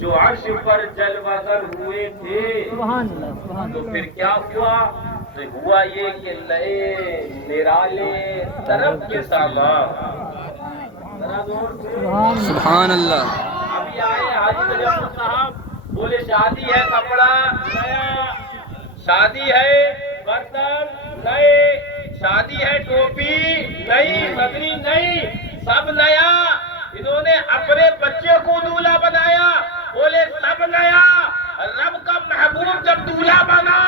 جو عرش پر جلوگر ہوئے تھے تو پھر کیا ہوا؟ تو ہوا یہ کہ لئے نرالے طرف کے سامان. سبحان اللہ. ابھی آئے حاجی تجمل صاحب، بولے شادی ہے کپڑا نیا، شادی ہے برتن نئے، شادی ہے ٹوپی نئی، صدری نئی، سب نیا. انہوں نے اپنے بچے کو دولہا بنایا، بولے سب نیا. رب کا محبوب جب دولہا بنا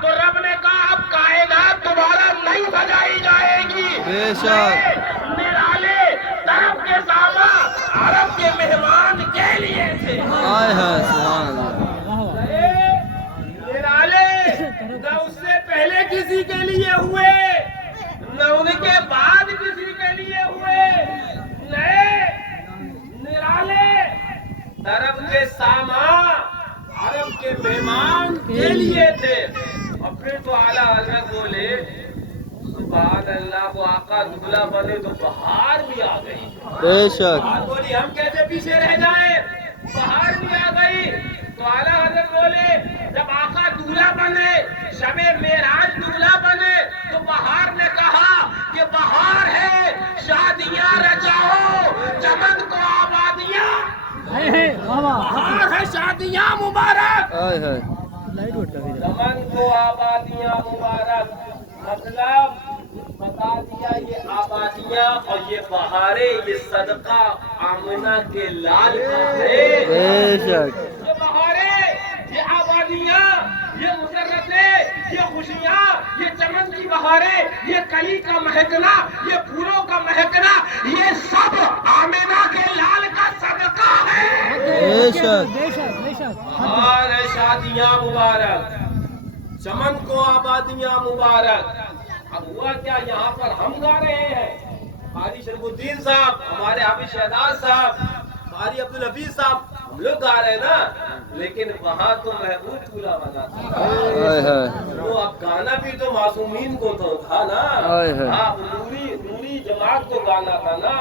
تو رب نے کہا اب کائنات دوبارہ نئی بجائی جائے گی. بے شک. نرالے طرف کے سامان عرب کے مہمان کے لیے تھے. آئے ہائے سبحان اللہ. نرالے نہ اس سے پہلے کسی کے لیے ہوئے نہ ان کے بعد کسی کے لیے ہوئے. نئے نرالے طرف کے سامان عرب کے مہمان کے لیے تھے. اور پھر تو اعلیٰ حضرت بولے سبحان اللہ، وہ آقا دولہا بنے تو بہار بھی آ گئی. بے شک. بہار بولی ہم کیسے پیچھے رہ جائیں، بہار بھی آ گئی. تو اعلیٰ حضرت بولے جب آقا دولہا بنے، شب معراج دولہا بنے، تو بہار نے کہا کہ بہار ہے شادیاں رچاؤ، چمن کو آبادیاں. بہار ہے شادیاں مبارک، آئے ہائے. چمن کو آبادیاں مبارک. مطلب بتا دیا یہ آبادیاں اور یہ بہاریں یہ صدقہ آمنہ کے لال کا ہے. بے شک. یہ بہاریں، یہ آبادیاں، یہ مسرتیں، یہ خوشیاں، یہ چمن کی بہاریں، یہ کلی کا مہکنا، یہ پھولوں کا مہکنا، یہ سب آمنہ کے لال کا صدقہ ہے. بے شک. بہار ہے شادیاں مبارک، چمن کو آبادیاں مبارک. اب ہوا کیا، یہاں پر ہم گا رہے ہیں، قاری شریف الدین صاحب، ہمارے حافظ شہداد صاحب، قاری عبدالحفیظ صاحب، ہم لوگ گا رہے ہیں نا، لیکن وہاں تو محبوب دولہا بنا تھا. آئے ہائے. تو اب گانا بھی تو معصومین کو تو تھا نا. آئے ہائے. ہاں نوری جماعت کو گانا تھا نا.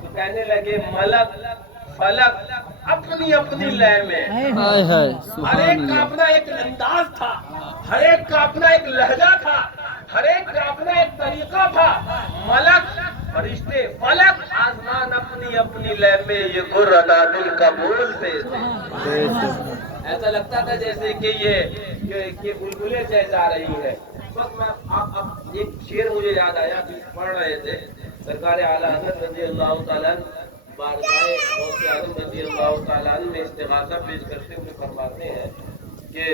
تو کہنے لگے ملک فلک اپنی اپنی لے میں، آئے ہائے ہر سبحان ایک کا اللہ. اپنا ایک انداز تھا، ہر ایک کا اپنا ایک لہجہ تھا، ہر ایک کا اپنا ایک طریقہ تھا. ملک فرشتے، فلک آسمان اپنی اپنی لے میں یہ گر ادا دل کا بولتے تھے. بے شک. ایسا لگتا تھا جیسے کہ یہ بلبلیں چہچا رہی ہے. بس میں اب ایک شعر مجھے یاد آیا، پڑھ رہے تھے. سرکار اعلیٰ حضرت رضی اللہ تعالیٰ بارگاہ غوث اعظم رضی اللہ تعالیٰ میں استغاثہ پیش کرتے ہوئے فرماتے ہیں کہ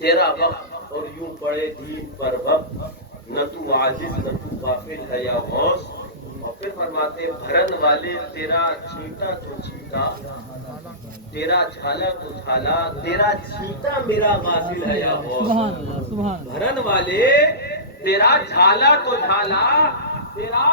تیرا وقت اور یوں پڑے دین پر وقت، نہ تو عاجز نہ تو غافل ہے یا غوث. اور پھر فرماتے بھرن والے تیرا چھینٹا تو چھینٹا، تیرا جھالا تو جھالا، تیرا چھینٹا میرا غافل ہے یا غوث. بھرن والے تیرا جھالا تو جھالا، تیرا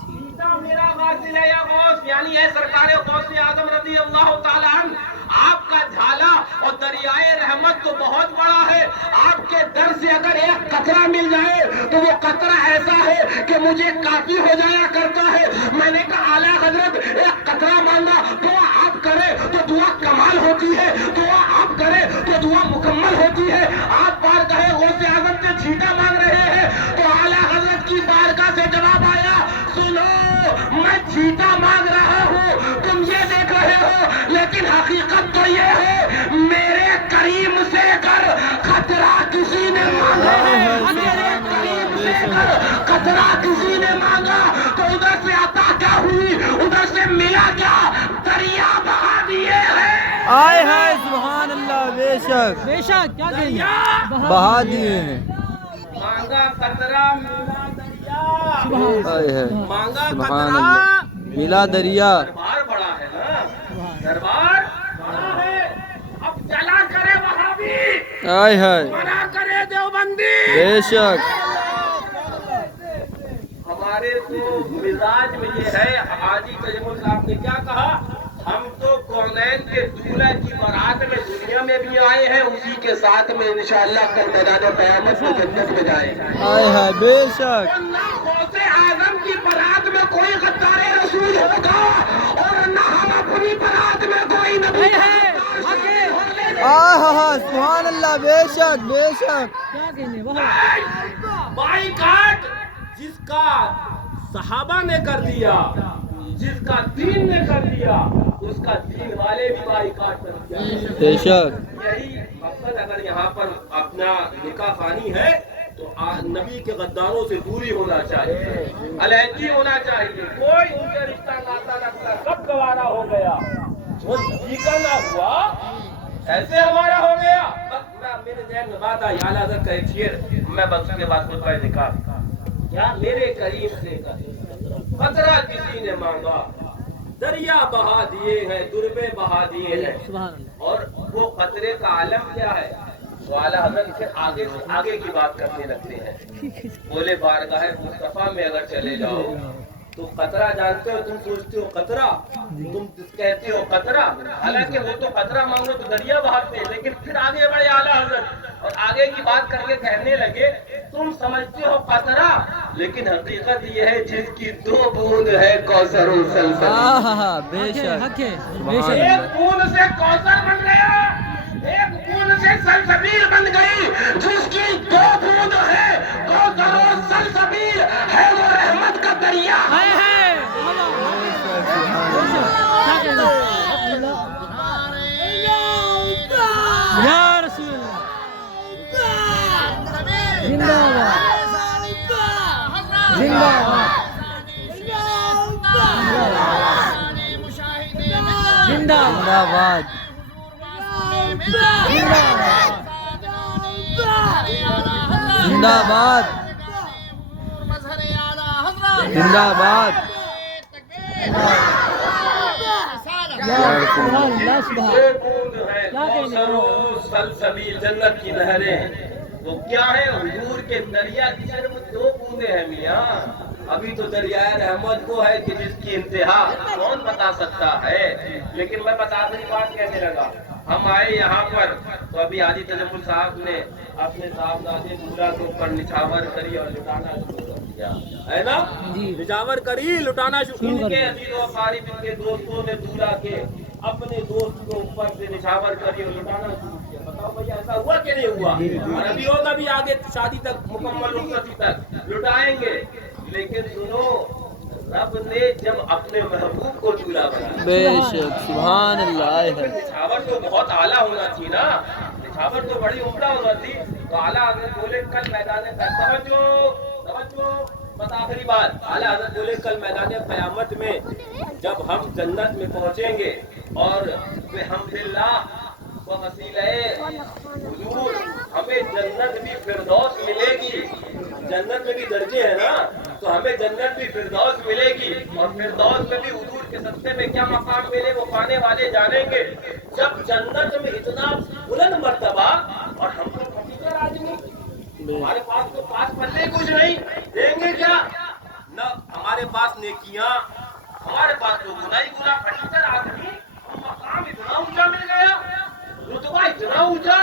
چھینٹا میرا غافل ہے یا غوث. یعنی ہے سرکار غوث اعظم رضی اللہ تعالیٰ عنہ، آپ کا جھالا اور دریائے رحمت تو بہت بڑا ہے. آپ کے در سے اگر ایک قطرہ مل جائے تو وہ قطرہ ایسا ہے کہ مجھے کافی ہو جایا کرتا ہے. میں نے کہا اعلیٰ حضرت ایک قطرہ مانگا، دعا آپ کرے تو دعا کمال ہوتی ہے، دعا آپ کرے تو دعا مکمل ہوتی ہے. آپ بارگاہ غوث اعظم سے چھینٹا مانگ رہے ہیں تو اعلیٰ حضرت کی بارگاہ سے جواب آیا، سنو میں چھینٹا مانگ رہا ہوں، تم یہ دیکھ رہے ہو، لیکن حقیقت تو یہ ہے میرے کریم سے کر قطرہ کسی نے مانگا، میرے کریم سے کر قطرہ کسی نے مانگا تو ادھر سے عطا کیا ہوئی، ادھر سے ملا کیا، دریا بہا دیے ہیں. آئے ہائے سبحان اللہ. بے شک. کیا کہیں بہا دیے ہیں. مانگا قطرہ ملا دریا، آئے ہائے مانگا سبحان قطرہ اللہ. ملا دریا. دربار بڑا ہے نا، دربار بڑا ہے. اب چلا کرے وہابی، آئے ہائے. منع کرے دیوبندی. بے شک. ہمارے تو مزاج میں یہ ہے، حاجی تجمل صاحب نے کیا کہا، ہم تو کونین کے دولہا کی بارات میں دنیا میں بھی آئے ہیں، اسی کے ساتھ میں انشاءاللہ کل میدان قیامت میں جنت میں جائیں گے. آئے ہائے بے شک. نہ غوث اعظم کی بارات میں کوئی غدار رسول ہوگا اور نہ سبحان اللہ بے شک بے شک بائیکاٹ جس کا صحابہ نے کر دیا، جس کا دین نے کر دیا، اس کا دین والے بھی بائیکاٹ کر دیا۔ بے شک یہی مقصد اگر یہاں پر اپنا نکاح خوانی ہے تو نبی کے غداروں سے دوری ہونا چاہیے، علیحدگی ہونا چاہیے، کوئی ان سے رشتہ ناتا رکھتا کب گوارا ہو گیا، جو ٹھیکا نہ ہوا ایسے ہمارا ہو گیا۔ بس میرے ذہن میں بات آئی، اعلیٰ حضرت کا ایک شعر، میں بس اس کے بعد خطبہ نکاح کیا میرے کریم سے قطرہ کسی نے مانگا، دریا بہا دیے ہیں، دربے بہا دیے ہیں، اور وہ قطرے کا عالم کیا ہے؟ تو اعلیٰ حضرت سے آگے کی بات کرنے لگتے ہیں، بولے بارگاہ مصطفیٰ میں اگر چلے جاؤ تو قطرہ جانتے ہو، تم سوچتے ہو قطرہ، تم کہتے ہو قطرہ، حالانکہ وہ تو قطرہ مانگو تو دریا بہاتے ہیں، لیکن پھر آگے بڑھے اعلیٰ حضرت اور آگے کی بات کر کے کہنے لگے تم سمجھتے ہو قطرہ، لیکن حقیقت یہ ہے جس کی 2 بوند ہے کوثر و سلسبیل۔ بے شک ایک بوند سے کوثر بن گیا، ایک بوند سے سلسبیل بن گئی، جس کی 2 بوند ہے کوثر و سلسبیل ہے وہ رحمت کا دریا۔ یا رسول اللہ، زندہ باد زندہ باد زندہ باد زندہ باد سلسبیل جنت کی نہریں، وہ کیا ہے؟ حضور کے دریا کی صرف 2 بوندیں ہیں میاں۔ ابھی تو دریائے رحمت کو ہے کہ جس کی انتہا کون بتا سکتا ہے، لیکن میں بتا دوں بات کیسے لگا۔ ہم آئے یہاں پر تو ابھی حاجی تجمل صاحب نے اپنے صاحبزادے دولہا کے اوپر نچھاور کری اور لٹانا شروع کر دیا ہے نا، نچھاور کری لٹانا شروع کے عزیز و اقارب ان کے دوستوں نے دولہا کے اپنے دوست کے اوپر سے نچھاور کری اور لٹانا شروع کیا۔ بتاؤ بھائی ایسا ہوا کہ نہیں ہوا؟ اور ابھی ہوگا بھی آگے شادی تک مکمل رخصتی تک لٹائیں گے، لیکن سنو رب نے جب اپنے محبوب کو دولہا بنایا، بے شک سبحان اللہ نچھاور تو بہت اعلیٰ ہونا تھی نا، نچھاور تو بڑی عمدہ ہونا تھی، تو اعلیٰ حضرت بولے کل میدان توجہ بس آخری بات، اعلیٰ حضرت بولے کل میدان قیامت میں جب ہم جنت میں پہنچیں گے اور بحمداللہ وسیلہ حضور ہمیں جنت بھی فردوس ملے گی، جنت میں بھی درجے ہیں نا، تو ہمیں جنت بھی فردوس ملے گی، اور فردوس میں بھی حضور کے صدقے میں کیا مقام ملے وہ پانے والے جانیں گے۔ جب جنت میں اتنا بلند مرتبہ اور ہم کو فقیر آدمی، ہمارے پاس تو پاس پلے کچھ نہیں، دیں گے کیا؟ نہ ہمارے پاس نیکیاں، ہمارے پاس تو گناہ ہی گناہ، فقیر آدمی، مقام اتنا اونچا مل گیا، رتبہ اتنا اونچا،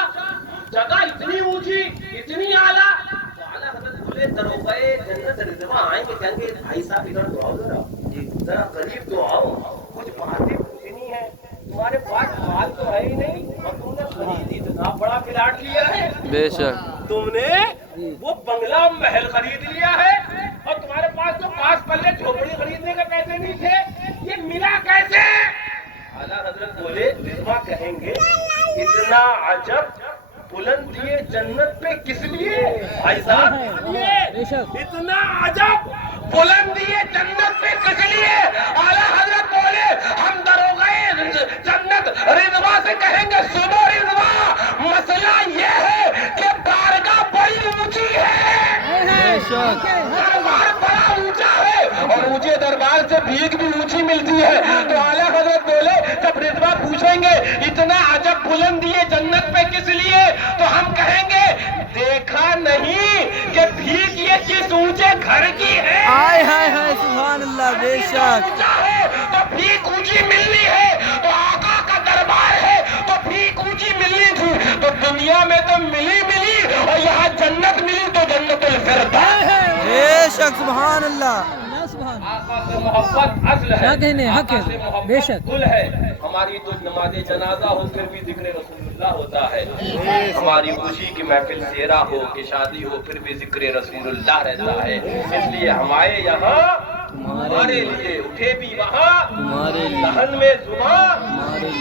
جگہ اتنی اونچی، اتنی اعلیٰ۔ تو اعلیٰ حضرت بولے دروغے جنت رضوان آئیں گے، کہیں گے بھائی صاحب ادھر تو آؤ ذرا قریب تو آؤ، کچھ باتیں پوچھنی ہے، تمہارے پاس مال تو ہے ہی نہیں اور تم نے خرید اتنا بڑا پلاٹ لیا ہے، بے شک تم نے وہ بنگلہ محل خرید لیا ہے، اور تمہارے پاس تو پاس پلے جھوپڑی خریدنے کے پیسے نہیں تھے، یہ ملا کیسے؟ اعلیٰ حضرت بولے رضوا کہیں گے اتنا عجب بلندی جنت پہ کس لیے بھائی صاحب، اتنا عجب بلندی جنت پہ کس لیے؟ اعلیٰ حضرت بولے ہم دروغے جنت رضوا سے کہیں گے سنو رضوا، مسئلہ یہ ہے کہ بارگاہ بڑی اونچی ہے، دربار بڑا اونچا ہے، اور اونچے دربار سے بھیک بھی اونچی ملتی ہے۔ تو اعلیٰ حضرت بولے جب رضوا پوچھیں گے اتنا عجب بلندی جنت پہ کس لیے، تو ہم کہیں گے دیکھا نہیں کہ بھیک یہ کس اونچے گھر کی ہے، ہائے ہائے ہائے سبحان اللہ بے شک اونچا ہے تو بھیک اونچی ملنی ہے، تو آقا کا دربار ہے تو بھیک اونچی ملنی تھی، تو دنیا میں تو ملی اور یہاں جنت ملی تو جنت الفردوس۔ بے شک سبحان اللہ آقا کا محبت اصل ہے، کیا کہنے حق آقا سے ہے محبت بے شک کل ہے۔ ہماری تو نماز جنازہ ہو پھر بھی ذکر رسول اللہ ہوتا ہے، ہماری خوشی کی محفل سیرا ہو کہ شادی ہو پھر بھی ذکر رسول اللہ رہتا ہے۔ اس لیے ہمارے یہاں تمہارے لیے اٹھے بھی وہاں، تمہارے لیے دہن میں زبان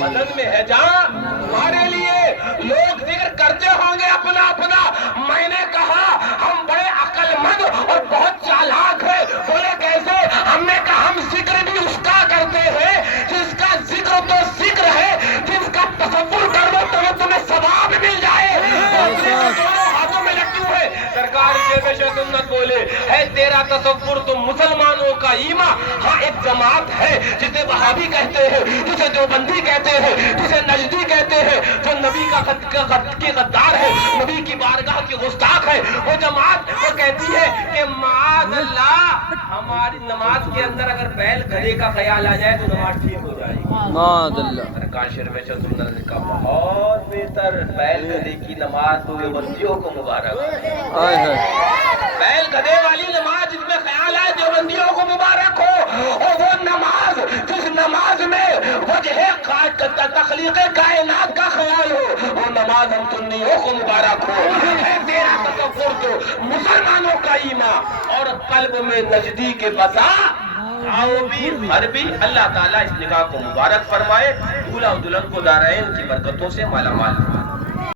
بدن میں ہے جان، تمہارے لیے لوگ ذکر کرتے ہوں گے اپنا اپنا۔ میں نے کہا ہم بڑے عقل مند اور بہت چالاک ہیں۔ بولے کیسے؟ ہم نے کہا ہم ذکر بھی اس کا کرتے ہیں جس کا ذکر تو ذکر ہے، جس کا تصور کر لو تو تمہیں ثواب مل جائے۔ دونوں ہاتھوں میں لٹو ہے، سرکار کے بے سنت بولے ہے تیرا تصور تو مسلمانوں کا ایمان۔ ہاں ایک جماعت ہے جسے وہابی کہتے ہیں، جسے دیوبندی کہتے ہیں، جسے نجدی کہتے ہیں، جو نبی کا کے غدار ہے، نبی کی بارگاہ کی گستاخ ہے۔ وہ جماعت وہ کہتی ہے کہ معاذ اللہ ہماری نماز کے اندر اگر بیل گدھے کا خیال آ جائے تو نماز ٹھیک ہو جائے گی۔ ماد اللہ سرکار شرف چتر نے کہا بہت بہتر، بیل گدھے کی نماز دیوبندیوں کو مبارک۔ آئے ہے بیل گدھے والی نماز جس میں خیال آئے دیوبندیوں کو مبارک ہو، اور وہ نماز جس نماز میں وجہ تخلیق کائنات کا خیال ہو، وہ نماز ہم سنیوں کو مبارک ہو۔ ہے تیرا تصور تو مسلمانوں کا ایمان اور قلب میں نجدی کے بسا آؤ بھی ہر بھی۔ اللہ تعالیٰ اس نکاح کو مبارک فرمائے، دولہا و دلہن کو دارائن کی برکتوں سے مالا مال فرمائے۔